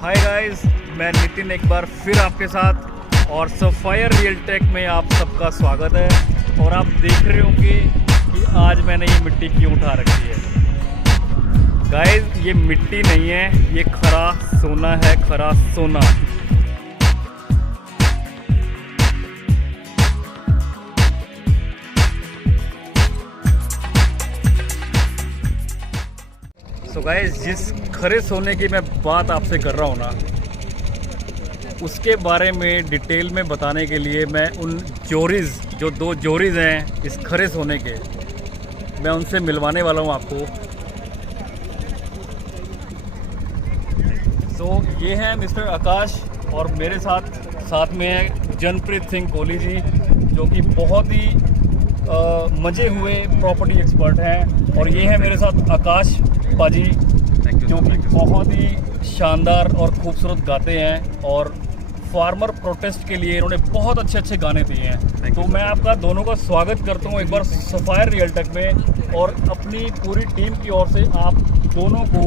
Hi guys, मैं नितिन एक बार फिर आपके साथ और सफायर रियल टेक में आप सबका स्वागत है। और आप देख रहे होंगे कि आज मैंने ये मिट्टी क्यों उठा रखी है। गाइस, ये मिट्टी नहीं है, ये खरा सोना है, खरा सोना। तो गाइस, जिस खरे सोने की मैं बात आपसे कर रहा हूँ ना, उसके बारे में डिटेल में बताने के लिए मैं उन जोरीज़, जो दो जोरीज़ हैं इस खरे सोने के, मैं उनसे मिलवाने वाला हूँ आपको। तो ये हैं मिस्टर आकाश और मेरे साथ में है जनप्रीत सिंह कोहली जी, जो कि बहुत ही मजे हुए प्रॉपर्टी एक्सपर्ट हैं। और ये है मेरे साथ आकाश पाजी, जो कि बहुत ही शानदार और खूबसूरत गाते हैं और फार्मर प्रोटेस्ट के लिए इन्होंने बहुत अच्छे गाने दिए हैं। तो मैं आपका दोनों का स्वागत करता हूं एक बार सफायर रियल टेक में, और अपनी पूरी टीम की ओर से आप दोनों को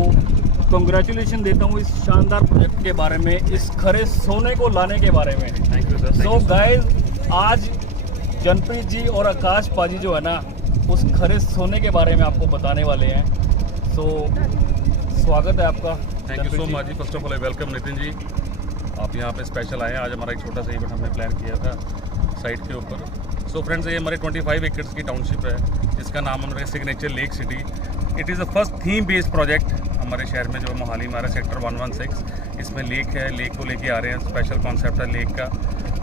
कंग्रेचुलेशन देता हूं इस शानदार प्रोजेक्ट के बारे में, इस खरे सोने को लाने के बारे में। Thank you sir. So guys, आज जनप्रीत जी और आकाश पाजी जो है ना, उस खरे सोने के बारे में आपको बताने वाले हैं। सो स्वागत है आपका। Thank you so much ji. First of all welcome Nitin ji, आप यहाँ पे स्पेशल आए हैं। आज हमारा एक छोटा सा इवेंट हमने प्लान किया था साइट के ऊपर। सो फ्रेंड्स, ये हमारे 25 एकड़्स की टाउनशिप है, जिसका नाम हमारे signature lake city. It is the first theme based project हमारे शहर में, जो मोहाली में आ रहा है, सेक्टर 116। इसमें लेक है, लेक को लेके आ रहे हैं, स्पेशल कॉन्सेप्ट है लेक का।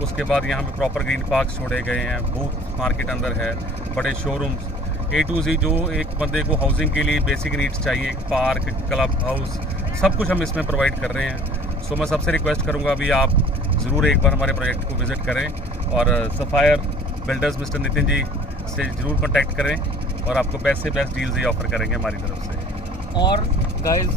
उसके बाद यहाँ पे प्रॉपर ग्रीन पार्क छोड़े गए हैं, बूथ मार्केट अंदर है, बड़े शोरूम्स, A to Z जो एक बंदे को हाउसिंग के लिए बेसिक नीड्स चाहिए, पार्क, क्लब हाउस, सब कुछ हम इसमें प्रोवाइड कर रहे हैं। सो मैं सबसे रिक्वेस्ट करूंगा अभी आप ज़रूर एक बार हमारे प्रोजेक्ट को विज़िट करें और sapphire builders mister Nitin ji से ज़रूर कॉन्टैक्ट करें और आपको बेस्ट से बेस्ट डील्स ही ऑफ़र करेंगे हमारी तरफ से। और गाइस,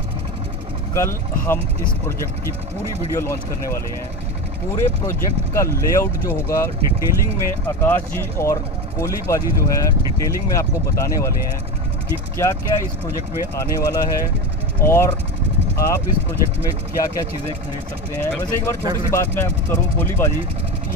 कल हम इस प्रोजेक्ट की पूरी वीडियो लॉन्च करने वाले हैं। पूरे प्रोजेक्ट का लेआउट जो होगा डिटेलिंग में आकाश जी और कोहली पाजी जो है डिटेलिंग में आपको बताने वाले हैं कि क्या क्या इस प्रोजेक्ट में आने वाला है और आप इस प्रोजेक्ट में क्या क्या चीज़ें खरीद सकते हैं। वैसे एक बार छोटी सी बात मैं करूँ कोहली पाजी,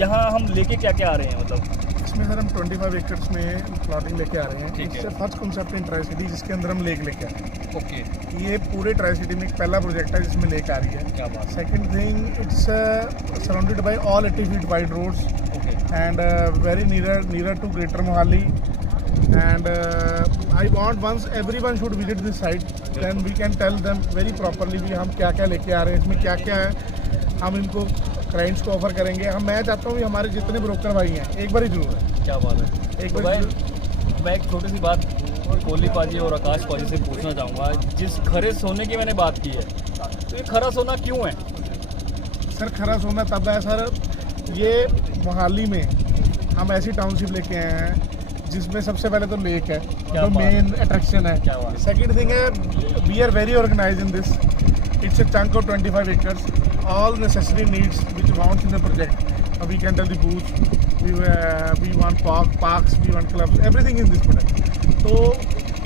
यहाँ हम लेके क्या क्या आ रहे हैं? मतलब इसमें सर हम 25 एकड़्स में प्लॉटिंग लेके आ रहे हैं। इससे first concept in tri city, जिसके अंदर हम लेक लेके आ रहे हैं। ओके, ये पूरे ट्राई सिटी में एक पहला प्रोजेक्ट है जिसमें लेक आ रही है। क्या बात। Second thing, it's surrounded by all 80 feet wide roads and very near to greater Mohali. And I want once everyone should visit this site, then we can tell them very properly भी हम क्या क्या लेके आ रहे हैं, इसमें क्या क्या है, हम इनको क्लाइंट्स को ऑफर करेंगे। मैं चाहता हूँ कि हमारे जितने ब्रोकर भाई हैं एक बार ही जरूर है। क्या बात है। एक तो बार मैं एक छोटी सी बात कोहली पाजी और आकाश पाजी से पूछना चाहूँगा, जिस खरे सोने की मैंने बात की है, तो ये खरा सोना क्यों है? सर, खरा सोना तब है सर, ये मोहाली में हम ऐसी टाउनशिप लेके आए हैं जिसमें सबसे पहले तो लेक है, जो मेन अट्रैक्शन है। सेकंड थिंग है, we are very organize in this. It's a chunk of 25 acres, all necessary needs which wants in the project. We can tell the booth, we want parks, we want clubs, everything in this product. तो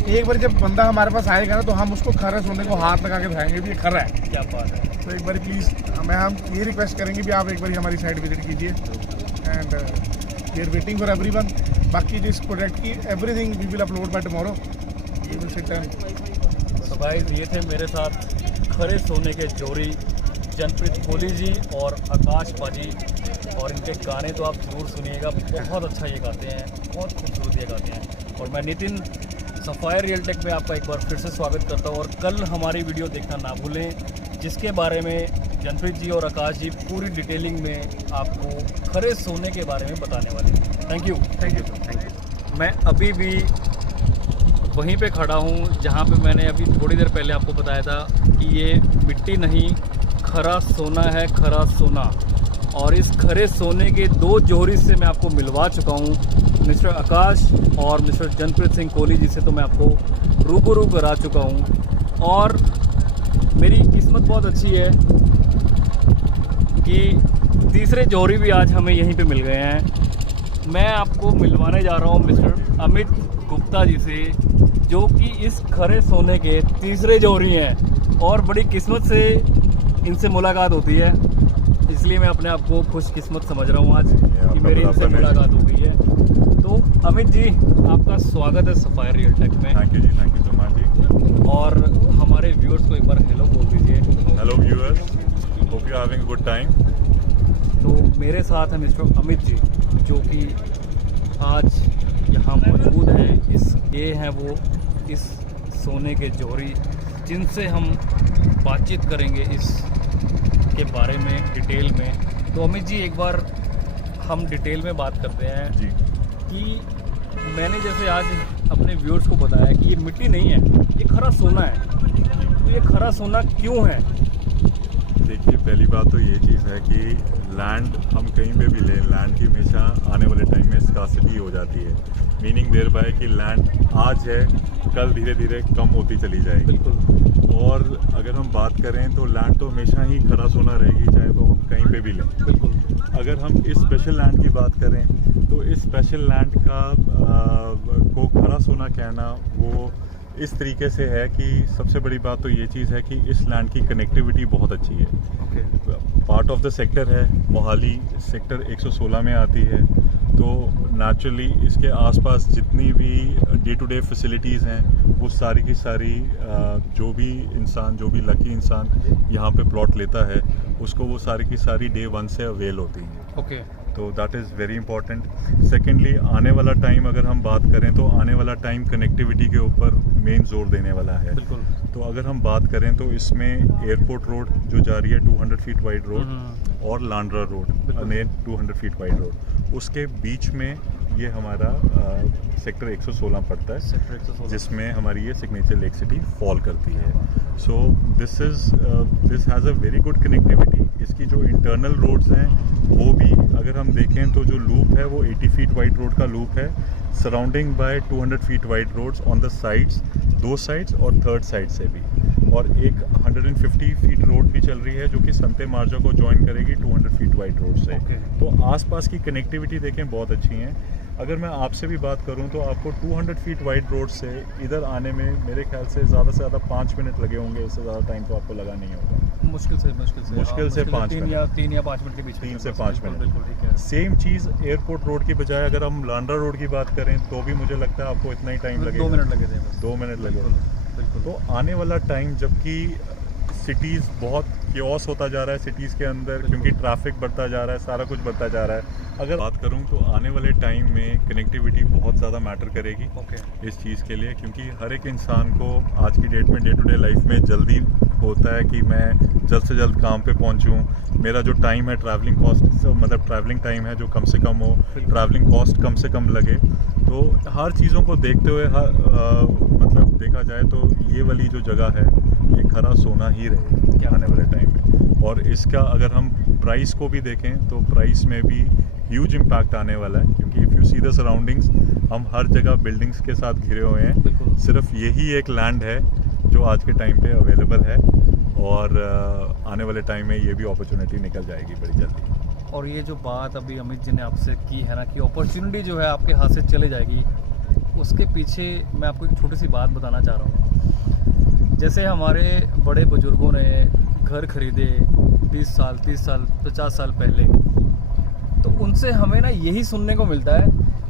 एक बार जब बंदा हमारे पास आएगा ना, तो हम उसको खरा सोने को हाथ लगा के दिखाएंगे भी ये खरा है। क्या बात है। तो एक बार प्लीज़ हम ये रिक्वेस्ट करेंगे भी आप एक बार हमारी साइट विजिट कीजिए and we are waiting for everyone. बाकी जिस प्रोजेक्ट की everything we will upload by tomorrow, we will sit down. तो गाइस, ये थे मेरे साथ खरे सोने के जोड़ी जनप्रीत कोहली जी और आकाश पाजी, और इनके गाने तो आप ज़रूर सुनिएगा, बहुत अच्छा ये गाते हैं, बहुत खूबसूरत ये गाते हैं। और मैं नितिन सफायर रियल टेक में आपका एक बार फिर से स्वागत करता हूँ। और कल हमारी वीडियो देखना ना भूलें, जिसके बारे में जनप्रीत जी और आकाश जी पूरी डिटेलिंग में आपको खरे सोने के बारे में बताने वाले हैं। Thank you thank you. मैं अभी भी वहीं पे खड़ा हूँ जहाँ पे मैंने अभी थोड़ी देर पहले आपको बताया था कि ये मिट्टी नहीं, खरा सोना है, खरा सोना। और इस खरे सोने के दो जोहरी से मैं आपको मिलवा चुका हूँ, मिस्टर आकाश और मिस्टर जनप्रीत सिंह कोहली जी से तो मैं आपको रूबरू करा चुका हूँ। और मेरी किस्मत बहुत अच्छी है कि तीसरे जोहरी भी आज हमें यहीं पे मिल गए हैं। मैं आपको मिलवाने जा रहा हूँ मिस्टर अमित गुप्ता जी से, जो कि इस खरे सोने के तीसरे जोहरी हैं और बड़ी किस्मत से इनसे मुलाकात होती है, इसलिए मैं अपने आप को खुशकिस्मत समझ रहा हूँ आज कि मेरी इनसे मुलाकात हो गई है। तो अमित जी, आपका स्वागत है सफायर रियल टेक में। थैंक यू जी, थैंक यू सो मच जी। और हमारे व्यूअर्स को एक बार हेलो बोल दीजिए। Hello viewers, hope you having a good time. तो मेरे साथ है मिस्टर अमित जी, जो कि आज यहाँ मौजूद हैं। ये हैं वो इस सोने के जौहरी, जिनसे हम बातचीत करेंगे इस के बारे में डिटेल में। तो अमित जी, एक बार हम डिटेल में बात करते हैं जी कि मैंने जैसे आज अपने व्यूअर्स को बताया कि ये मिट्टी नहीं है, ये खरा सोना है। तो ये खरा सोना क्यों है? देखिए, पहली बात तो ये चीज़ है कि लैंड हम कहीं पे भी लें, लैंड की हमेशा आने वाले टाइम में स्कार्सिटी हो जाती है। मीनिंग देयर बाय कि लैंड आज है, कल धीरे धीरे कम होती चली जाएगी। बिल्कुल। और अगर हम बात करें तो लैंड तो हमेशा ही खरा सोना रहेगी, चाहे वो हम कहीं पे भी लें। बिल्कुल। अगर हम इस स्पेशल लैंड की बात करें तो इस स्पेशल लैंड का को खरा सोना कहना वो इस तरीके से है कि सबसे बड़ी बात तो ये चीज़ है कि इस लैंड की कनेक्टिविटी बहुत अच्छी है। Okay. Part of the sector है, मोहाली सेक्टर 116 में आती है। तो नेचुरली इसके आसपास जितनी भी डे टू डे फैसिलिटीज़ हैं वो सारी की सारी जो भी लकी इंसान यहाँ पे प्लॉट लेता है उसको वो सारी की सारी डे 1 से अवेल होती हैं। ओके। तो that is very important. Secondly, आने वाला टाइम अगर हम बात करें तो आने वाला टाइम कनेक्टिविटी के ऊपर मेन जोर देने वाला है। बिल्कुल। तो अगर हम बात करें तो इसमें एयरपोर्ट रोड जो जा रही है 200 फीट वाइड रोड और लांड्रा रोड अनेन 200 फीट वाइड रोड, उसके बीच में ये हमारा सेक्टर 116 पड़ता है, सेक्टर 116, जिसमें हमारी ये सिग्नेचर लेक सिटी फॉल करती है। So this has a very good connectivity. इसकी जो इंटरनल रोड्स हैं वो भी अगर हम देखें तो जो लूप है वो 80 फीट वाइड रोड का लूप है, surrounding by 200 feet wide roads on the sides, 2 sides और 3rd साइड से भी। और एक 150 फीट रोड भी चल रही है जो कि संते मार्जा को ज्वाइन करेगी 200 फीट वाइड रोड से। तो आसपास की कनेक्टिविटी देखें बहुत अच्छी है। अगर मैं आपसे भी बात करूं तो आपको 200 फीट वाइड रोड से इधर आने में मेरे ख्याल से ज़्यादा 5 मिनट लगे होंगे, इससे ज़्यादा टाइम तो आपको लगा नहीं होगा। मुश्किल से 5 मिनट। 3 या 5 मिनट के बीच में। 3 से 5 मिनट। बिल्कुल ठीक है। सेम चीज़ एयरपोर्ट रोड की बजाय अगर हम लांड्रा रोड की बात करें तो भी मुझे लगता है आपको इतना ही टाइम लगेगा। 2 मिनट लगे थे बस। 2 मिनट लगे। बिल्कुल। तो आने वाला टाइम, जबकि सिटीज़ बहुत क्योस होता जा रहा है सिटीज़ के अंदर, क्योंकि ट्रैफिक बढ़ता जा रहा है, सारा कुछ बढ़ता जा रहा है। अगर बात करूं तो आने वाले टाइम में कनेक्टिविटी बहुत ज़्यादा मैटर करेगी इस चीज़ के लिए, क्योंकि हर एक इंसान को आज की डेट में डे टू डे लाइफ में जल्दी होता है कि मैं जल्द से जल्द काम पे पहुंचूं। मेरा जो टाइम है ट्रैवलिंग कॉस्ट, मतलब ट्रैवलिंग टाइम है जो कम से कम हो, ट्रैवलिंग कॉस्ट कम से कम लगे। तो हर चीज़ों को देखते हुए मतलब देखा जाए तो ये वाली जो जगह है ये खरा सोना ही रहेगी आने वाले टाइम में। और इसका अगर हम प्राइस को भी देखें तो प्राइस में भी ह्यूज इम्पैक्ट आने वाला है, क्योंकि if you see the surroundings, हम हर जगह बिल्डिंग्स के साथ घिरे हुए हैं। सिर्फ यही एक लैंड है जो आज के टाइम पे अवेलेबल है, और आने वाले टाइम में ये भी अपॉर्चुनिटी निकल जाएगी बड़ी जल्दी। और ये जो बात अभी अमित जी ने आपसे की है ना कि अपॉर्चुनिटी जो है आपके हाथ से चले जाएगी, उसके पीछे मैं आपको एक छोटी सी बात बताना चाह रहा हूँ। जैसे हमारे बड़े बुजुर्गों ने घर खरीदे 20 साल 30 साल 50 साल पहले, तो उनसे हमें ना यही सुनने को मिलता है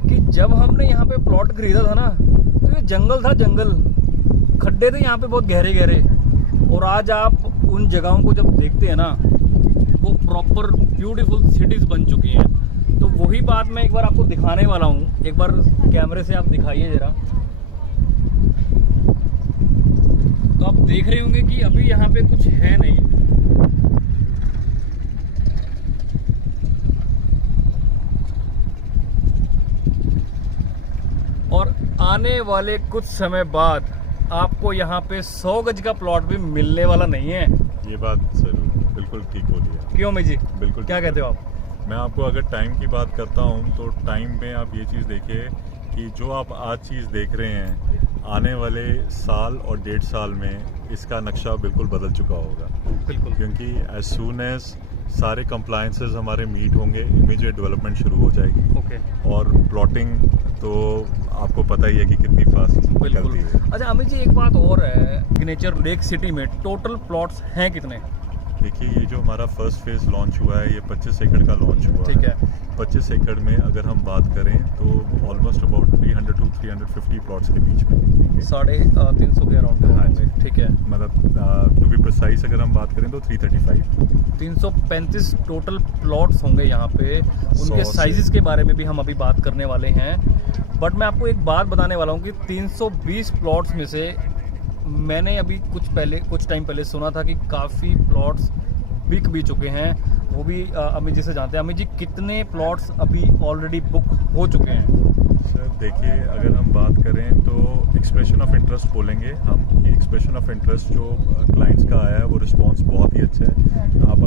कि जब हमने यहाँ पे प्लॉट खरीदा था ना तो ये जंगल था, जंगल, खड्डे थे यहाँ पे बहुत गहरे गहरे। और आज आप उन जगहों को जब देखते हैं ना, वो प्रॉपर ब्यूटीफुल सिटीज़ बन चुकी हैं। तो वही बात मैं एक बार आपको दिखाने वाला हूँ। एक बार कैमरे से आप दिखाइए ज़रा। तो आप देख रहे होंगे कि अभी यहाँ पे कुछ है नहीं। और आने वाले कुछ समय बाद आपको यहाँ पे 100 गज का प्लॉट भी मिलने वाला नहीं है। ये बात सर बिल्कुल ठीक बोली है। क्यों मैं जी? बिल्कुल। क्या कहते हो आप? मैं आपको अगर टाइम की बात करता हूँ तो टाइम में आप ये चीज़ देखिए कि जो आप आज चीज़ देख रहे हैं, आने वाले साल और 1.5 साल में इसका नक्शा बिल्कुल बदल चुका होगा। बिल्कुल। क्योंकि एज सून एज सारे कंप्लायंसेस हमारे मीट होंगे, इमीडिएट डेवलपमेंट शुरू हो जाएगी। ओके। और प्लॉटिंग तो आपको पता ही है कि कितनी फास्ट बिल्कुल चलती है। अच्छा अमित जी, एक बात और है, सिग्नेचर लेक सिटी में टोटल प्लॉट्स हैं कितने? देखिए ये जो हमारा फर्स्ट फेज लॉन्च हुआ है ये 25 एकड़ का लॉन्च हुआ ठीक है। 25 एकड़ में अगर हम बात करें तो ऑलमोस्ट अबाउट 300 to 350 प्लॉट्स के बीच में दिखेंगे। 350 के अराउंड हाँ जी। होंगे, ठीक है। मतलब टू बी प्रिसाइज अगर हम बात करें तो 335 335 टोटल प्लॉट्स होंगे यहाँ पे। उनके 100 से। साइजेस के बारे में भी हम अभी बात करने वाले हैं। बट मैं आपको एक बात बताने वाला हूँ कि 320 प्लॉट्स में से मैंने अभी कुछ टाइम पहले सुना था कि काफ़ी प्लॉट्स बिक भी चुके हैं। वो भी अमित जी से जानते हैं। अमित जी, कितने प्लॉट्स अभी ऑलरेडी बुक हो चुके हैं? सर देखिए अगर हम बात करें तो एक्सप्रेशन ऑफ इंटरेस्ट बोलेंगे हम कि एक्सप्रेशन ऑफ इंटरेस्ट जो क्लाइंट्स का आया है वो रिस्पांस बहुत ही अच्छा है।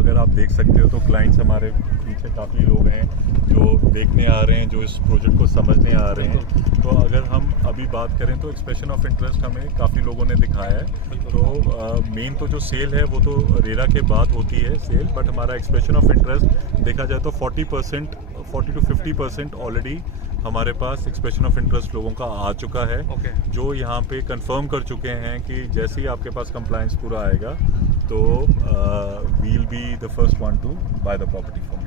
अगर आप देख सकते हो तो क्लाइंट्स हमारे पीछे काफ़ी लोग हैं जो देखने आ रहे हैं, जो इस प्रोजेक्ट को समझने आ रहे हैं। तो अगर हम अभी बात करें तो एक्सप्रेशन ऑफ इंटरेस्ट हमें काफ़ी लोगों ने दिखाया है। तो मेन तो जो सेल है वो तो रेरा के बाद होती है सेल, बट हमारा एक्सप्रेशन ऑफ इंटरेस्ट देखा जाए तो 40% 40 to 50% ऑलरेडी हमारे पास एक्सप्रेशन ऑफ इंटरेस्ट लोगों का आ चुका है। जो यहाँ पे कंफर्म कर चुके हैं कि जैसे ही आपके पास कंप्लायंस पूरा आएगा तो will be the first one to buy the property for me.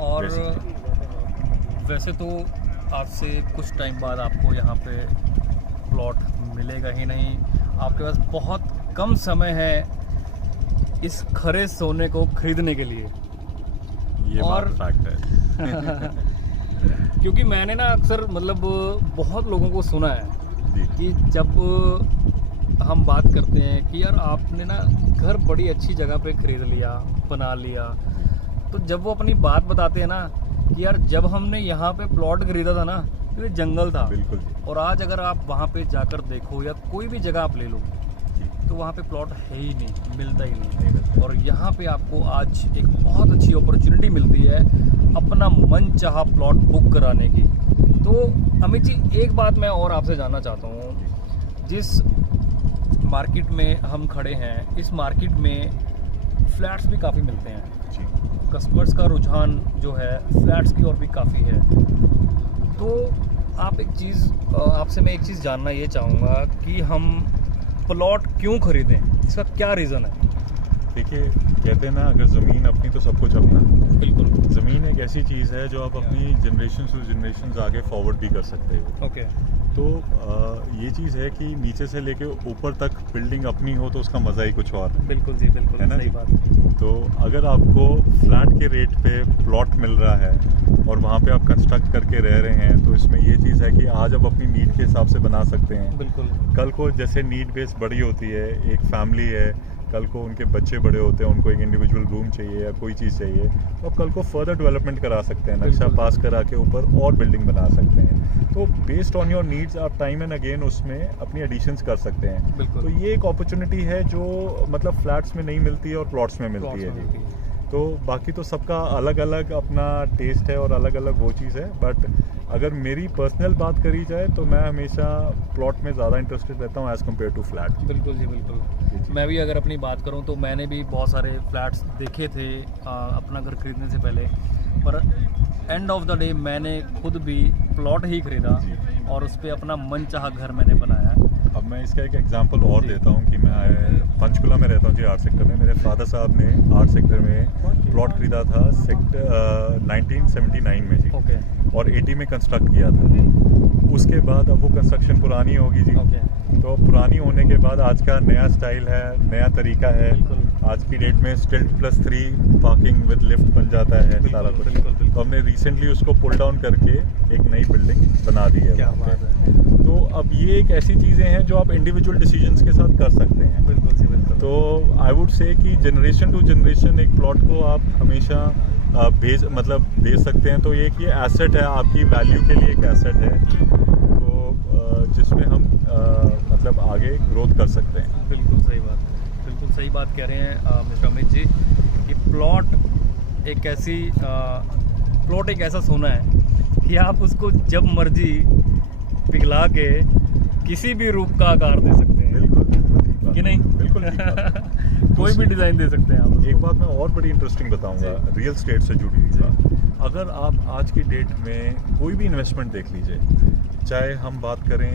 और वैसे तो आज से कुछ टाइम बाद आपको यहाँ पे प्लॉट मिलेगा ही नहीं। आपके पास बहुत कम समय है इस खरे सोने को खरीदने के लिए। ये और बात फैक्ट है। क्योंकि मैंने ना अक्सर मतलब बहुत लोगों को सुना है जी। कि जब हम बात करते हैं कि यार आपने ना घर बड़ी अच्छी जगह पे खरीद लिया, बना लिया, तो जब वो अपनी बात बताते हैं ना कि यार जब हमने यहाँ पे प्लॉट खरीदा था ना तो ये जंगल था, बिल्कुल जी। और आज अगर आप वहाँ पे जाकर देखो या कोई भी जगह आप ले लो तो वहाँ पे प्लॉट है ही नहीं, मिलता ही नहीं। और यहाँ पे आपको आज एक बहुत अच्छी अपॉर्चुनिटी मिलती है अपना मन चाहा प्लॉट बुक कराने की। तो अमित जी, एक बात मैं और आपसे जानना चाहता हूँ। जिस मार्केट में हम खड़े हैं, इस मार्केट में फ्लैट्स भी काफ़ी मिलते हैं जी। कस्टमर्स का रुझान जो है फ्लैट्स की ओर भी काफ़ी है। तो आप एक चीज़ आपसे मैं एक चीज़ जानना ये चाहूँगा कि हम प्लॉट क्यों खरीदें, इसका क्या रीज़न है? देखिए कहते हैं ना अगर ज़मीन अपनी तो सब कुछ अपना। बिल्कुल। ज़मीन एक ऐसी चीज़ है जो आप अपनी जनरेशन टू जनरेशन आगे फॉरवर्ड भी कर सकते हो। ओके। तो ये चीज़ है कि नीचे से लेके ऊपर तक बिल्डिंग अपनी हो तो उसका मज़ा ही कुछ और है। बिल्कुल जी, बिल्कुल, है ना सही जी? बात। तो अगर आपको फ्लैट के रेट पे प्लॉट मिल रहा है और वहाँ पे आप कंस्ट्रक्ट करके रह रहे हैं तो इसमें ये चीज़ है कि आज आप अपनी नीड के हिसाब से बना सकते हैं। बिल्कुल। कल को जैसे नीड बेस बड़ी होती है, एक फैमिली है, कल को उनके बच्चे बड़े होते हैं, उनको एक इंडिविजुअल रूम चाहिए या कोई चीज़ चाहिए, तो आप कल को फर्दर डेवलपमेंट करा सकते हैं, नक्शा पास करा के ऊपर और बिल्डिंग बना सकते हैं। तो बेस्ड ऑन योर नीड्स आप टाइम एंड अगेन उसमें अपनी एडिशंस कर सकते हैं। बिल्कुल। तो ये एक अपॉर्चुनिटी है जो मतलब फ्लैट्स में नहीं मिलती है और प्लॉट्स में मिलती है जी। तो बाकी तो सबका अलग अलग अपना टेस्ट है और अलग अलग वो चीज़ है, बट अगर मेरी पर्सनल बात करी जाए तो मैं हमेशा प्लॉट में ज़्यादा इंटरेस्टेड रहता हूँ एज़ कम्पेयर टू फ्लैट। बिल्कुल जी, बिल्कुल। मैं भी अगर अपनी बात करूं तो मैंने भी बहुत सारे फ्लैट्स देखे थे अपना घर खरीदने से पहले, पर एंड ऑफ द डे मैंने खुद भी प्लॉट ही खरीदा और उस पर अपना मनचाहा घर मैंने बनाया। अब मैं इसका एक एग्जांपल और देता हूँ कि मैं पंचकुला में रहता हूँ जी, आर्ट सेक्टर में। मेरे फादर साहब ने आर्ट सेक्टर में प्लॉट खरीदा था सेक्टर 1979 में जी। ओके। और 80 में कंस्ट्रक्ट किया था। उसके बाद अब वो कंस्ट्रक्शन पुरानी होगी जी। ओके। तो पुरानी होने के बाद आज का नया स्टाइल है, नया तरीका है। बिल्कुल। आज की डेट में स्टिल्ट +3 पार्किंग विद लिफ्ट बन जाता है सारा कुछ। बिल्कुल। तो हमने रिसेंटली उसको पुल डाउन करके एक नई बिल्डिंग बना दी है। क्या बात है। तो अब ये एक ऐसी चीज़ें हैं जो आप इंडिविजुअल डिसीजंस के साथ कर सकते हैं। बिल्कुल जी, बिल्कुल। तो आई वुड से कि जनरेशन टू जनरेशन एक प्लॉट को आप हमेशा दे सकते हैं। तो ये कि एसेट है, आपकी वैल्यू के लिए एक एसेट है, तो जिसमें हम मतलब आगे ग्रोथ कर सकते हैं। बिल्कुल सही बात, बिल्कुल सही बात कह रहे हैं मिस्टर अमित जी कि प्लॉट एक ऐसा सोना है कि आप उसको जब मर्जी पिघला के किसी भी रूप का आकार दे सकते हैं। बिल्कुल ठीक बात। कि नहीं? बिल्कुल ठीक बात। कोई भी डिज़ाइन दे सकते हैं आप। एक बात मैं और बड़ी इंटरेस्टिंग बताऊंगा रियल स्टेट से जुड़ी हुई बात। अगर आप आज की डेट में कोई भी इन्वेस्टमेंट देख लीजिए, चाहे हम बात करें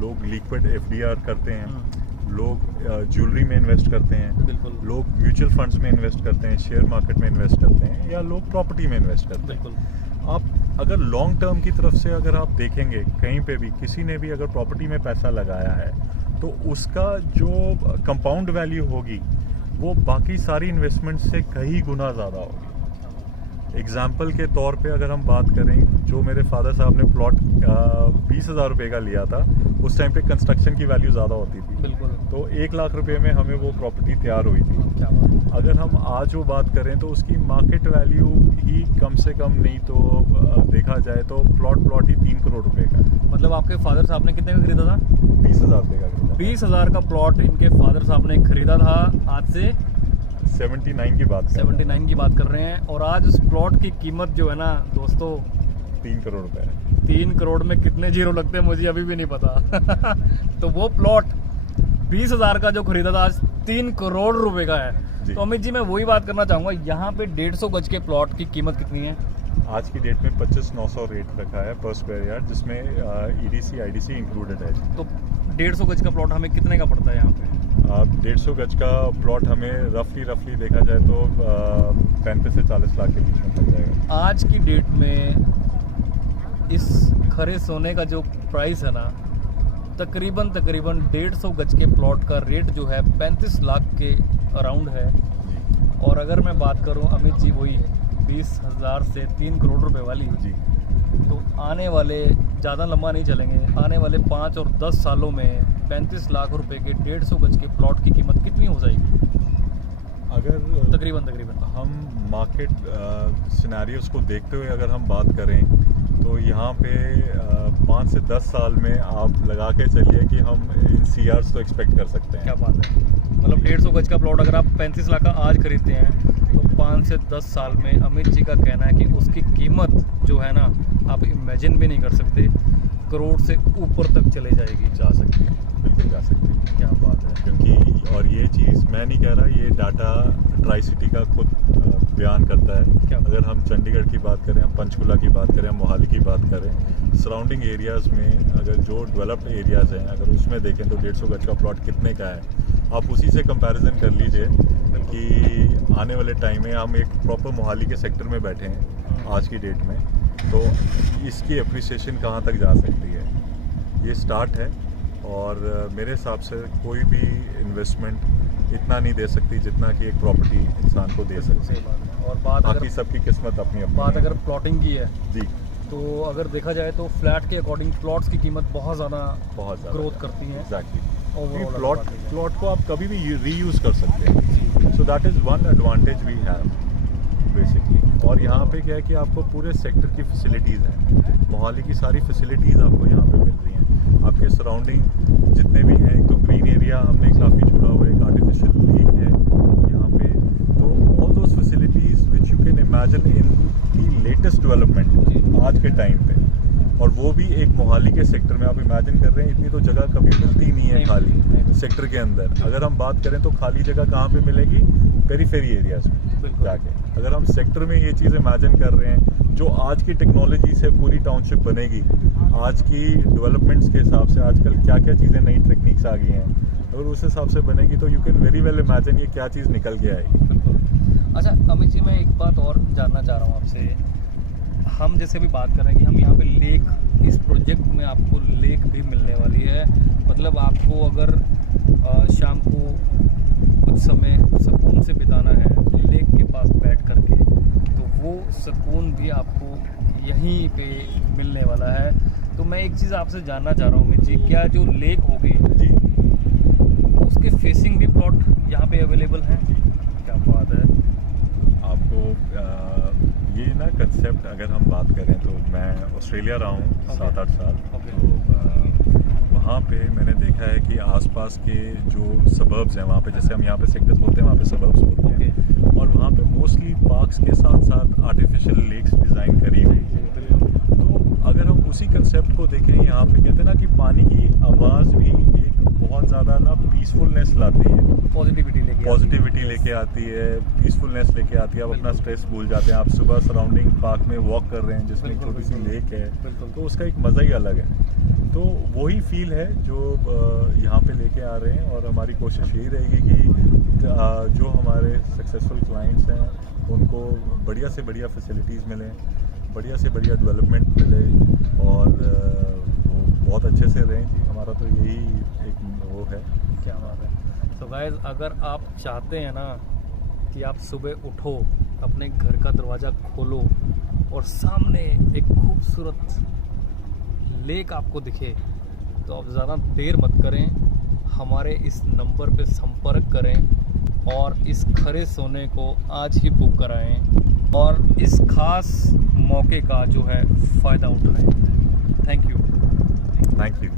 लोग लिक्विड FDR करते हैं, लोग ज्वेलरी में इन्वेस्ट करते हैं, बिल्कुल लोग म्यूचुअल फंड्स में इन्वेस्ट करते हैं, शेयर मार्केट में इन्वेस्ट करते हैं, या लोग प्रॉपर्टी में इन्वेस्ट करते हैं। बिल्कुल। आप अगर लॉन्ग टर्म की तरफ से अगर आप देखेंगे, कहीं पे भी किसी ने भी अगर प्रॉपर्टी में पैसा लगाया है तो उसका जो कंपाउंड वैल्यू होगी वो बाकी सारी इन्वेस्टमेंट से कई गुना ज़्यादा होगी। एग्जाम्पल के तौर पे अगर हम बात करें, जो मेरे फादर साहब ने प्लॉट 20,000 रुपये का लिया था, उस टाइम पे कंस्ट्रक्शन की वैल्यू ज़्यादा होती थी, बिल्कुल। तो 1 लाख रुपए में हमें वो प्रॉपर्टी तैयार हुई थी। क्या बात। अगर हम आज वो बात करें तो उसकी मार्केट वैल्यू ही कम से कम नहीं तो देखा जाए तो प्लॉट ही 3 करोड़ रुपए का है। मतलब आपके फादर साहब ने कितने का खरीदा था? 20,000 रुपये का खरीदा। 20,000 का प्लॉट इनके फादर साहब ने खरीदा था, आज से 79 की बात कर रहे हैं। 79 की बात कर रहे हैं। और आज उस प्लॉट की कीमत जो है ना दोस्तों, 3 करोड़ रुपए है। 3 करोड़ में कितने जीरो लगते हैं मुझे अभी भी नहीं पता। तो वो प्लॉट 20,000 का जो खरीदा था आज 3 करोड़ रुपए का है। तो अमित जी, मैं वही बात करना चाहूँगा, यहाँ पे 150 गज के प्लॉट की कीमत कितनी है? आज की डेट में 25,900 रेट रखा है पर स्क्वायर यार्ड, जिसमें EDC IDC इंक्लूडेड है। तो 150 गज का प्लॉट हमें कितने का पड़ता है यहाँ पे? 150 गज का प्लॉट हमें रफली देखा जाए तो 35 से 40 लाख के बीच में पड़ जाएगा। आज की डेट में इस खरे सोने का जो प्राइस है ना, तकरीबन 150 गज के प्लॉट का रेट जो है 35 लाख के अराउंड है। और अगर मैं बात करूं अमित जी, वही 20,000 से 3 करोड़ रुपए वाली जी, तो आने वाले, ज़्यादा लंबा नहीं चलेंगे, आने वाले 5 और 10 सालों में 35 लाख रुपए के 150 गज के प्लॉट की कीमत कितनी हो जाएगी? अगर तकरीबन हम मार्केट सिनेरियोस को देखते हुए अगर हम बात करें तो यहाँ पे 5 से 10 साल में आप लगा के चलिए कि हम इन CRs तो एक्सपेक्ट कर सकते हैं। क्या बात है। मतलब 150 गज का प्लॉट अगर आप 35 लाख का आज खरीदते हैं तो 5 से 10 साल में अमित जी का कहना है कि उसकी कीमत जो है ना, आप इमेजिन भी नहीं कर सकते, करोड़ से ऊपर तक चले जाएगी। जा सकती है, बिल्कुल जा सकती है। क्या बात है। क्योंकि और ये चीज़ मैं नहीं कह रहा, ये डाटा ट्राई सिटी का खुद बयान करता है। क्या? अगर हम चंडीगढ़ की बात करें, हम पंचकुला की बात करें, हम मोहाली की बात करें, सराउंडिंग एरियाज़ में अगर जो डेवलप्ड एरियाज़ हैं, अगर उसमें देखें तो 150 गज का प्लॉट कितने का है, आप उसी से कंपैरिजन कर लीजिए कि आने वाले टाइम में हम एक प्रॉपर मोहाली के सेक्टर में बैठे हैं आज की डेट में, तो इसकी अप्रिसिएशन कहाँ तक जा सकती है। ये स्टार्ट है और मेरे हिसाब से कोई भी इन्वेस्टमेंट इतना नहीं दे सकती जितना कि एक प्रॉपर्टी इंसान को दे सकती है। और बाकी सबकी किस्मत अपनी अपनी बात है। अगर प्लॉटिंग की है जी, तो अगर देखा जाए तो फ्लैट के अकॉर्डिंग प्लॉट्स की कीमत बहुत ज़्यादा ग्रोथ करती है। एग्जैक्टली। प्लॉट को आप कभी भी रीयूज़ कर सकते हैं, so that is one advantage we have basically. और यहाँ पे क्या है कि आपको पूरे सेक्टर की फैसिलिटीज़ हैं, मोहाली की सारी फैसिलिटीज़ आपको यहाँ पे मिल रही हैं। आपके सराउंडिंग जितने भी हैं, एक तो ग्रीन एरिया हमने काफ़ी छोड़ा हुआ है, एक आर्टिफिशियल लेक है यहाँ पे, तो all those facilities which you can imagine in the latest development आज के टाइम पे, और वो भी एक मोहाली के सेक्टर में। आप इमेजिन कर रहे हैं, इतनी तो जगह कभी मिलती नहीं है खाली सेक्टर के अंदर। अगर हम बात करें तो खाली जगह कहाँ पे मिलेगी? पेरीफेरी एरियाज में जाके। अगर हम सेक्टर में ये चीज़ इमेजिन कर रहे हैं, जो आज की टेक्नोलॉजी से पूरी टाउनशिप बनेगी, आज की डेवलपमेंट्स के हिसाब से आजकल क्या क्या चीज़ें, नई टेक्निक्स आ गई हैं, अगर उस हिसाब से बनेगी तो you can very well imagine ये क्या चीज़ निकल के आएगी। अच्छा अमित जी, मैं एक बात और जानना चाह रहा हूँ आपसे। हम जैसे भी बात कर रहे हैं कि हम यहाँ पे लेक, इस प्रोजेक्ट में आपको लेक भी मिलने वाली है। मतलब आपको अगर शाम को कुछ समय सुकून से बिताना है लेक के पास बैठ करके, तो वो सुकून भी आपको यहीं पे मिलने वाला है। तो मैं एक चीज़ आपसे जानना चाह रहा हूँ अमित जी, क्या जो लेक होगी जी, उसके फेसिंग भी प्लॉट यहाँ पे अवेलेबल हैं? क्या बात है। आपको ये ना कंसेप्ट अगर हम बात करें तो मैं ऑस्ट्रेलिया रहा हूँ 7-8 साल। तो वहाँ पे मैंने देखा है कि आसपास के जो सबर्ब्स हैं वहाँ पे, जैसे हम यहाँ पे सेक्टर्स बोलते हैं, वहाँ पे सबर्ब्स बोलते हैं, और वहाँ पे मोस्टली पार्क्स के साथ साथ आर्टिफिशियल लेक्स डिज़ाइन करी हुई है। तो अगर हम उसी कंसेप्ट को देखें, यहाँ पे कहते हैं ना कि पानी की आवाज़ भी एक बहुत ज़्यादा ना पीसफुलनेस लाती है, पॉजिटिविटी लेके आती है, पीसफुलनेस लेके आती है। आप अपना स्ट्रेस भूल जाते हैं। आप सुबह सराउंडिंग पार्क में वॉक कर रहे हैं जिसमें एक छोटी सी लेक है, तो उसका एक मज़ा ही अलग है। तो वही फील है जो यहाँ पे लेके आ रहे हैं, और हमारी कोशिश यही रहेगी कि जो हमारे सक्सेसफुल क्लाइंट्स हैं उनको बढ़िया से बढ़िया फैसिलिटीज़ मिलें, बढ़िया से बढ़िया डेवलपमेंट मिले, और वो बहुत अच्छे से रहें जी। हमारा तो यही एक वो है। क्या बात है। तो गाइस, अगर आप चाहते हैं ना कि आप सुबह उठो, अपने घर का दरवाज़ा खोलो और सामने एक खूबसूरत लेक आपको दिखे, तो आप ज़्यादा देर मत करें, हमारे इस नंबर पे संपर्क करें और इस खरे सोने को आज ही बुक कराएं और इस खास मौके का जो है फ़ायदा उठाएं। Thank you. Thank you.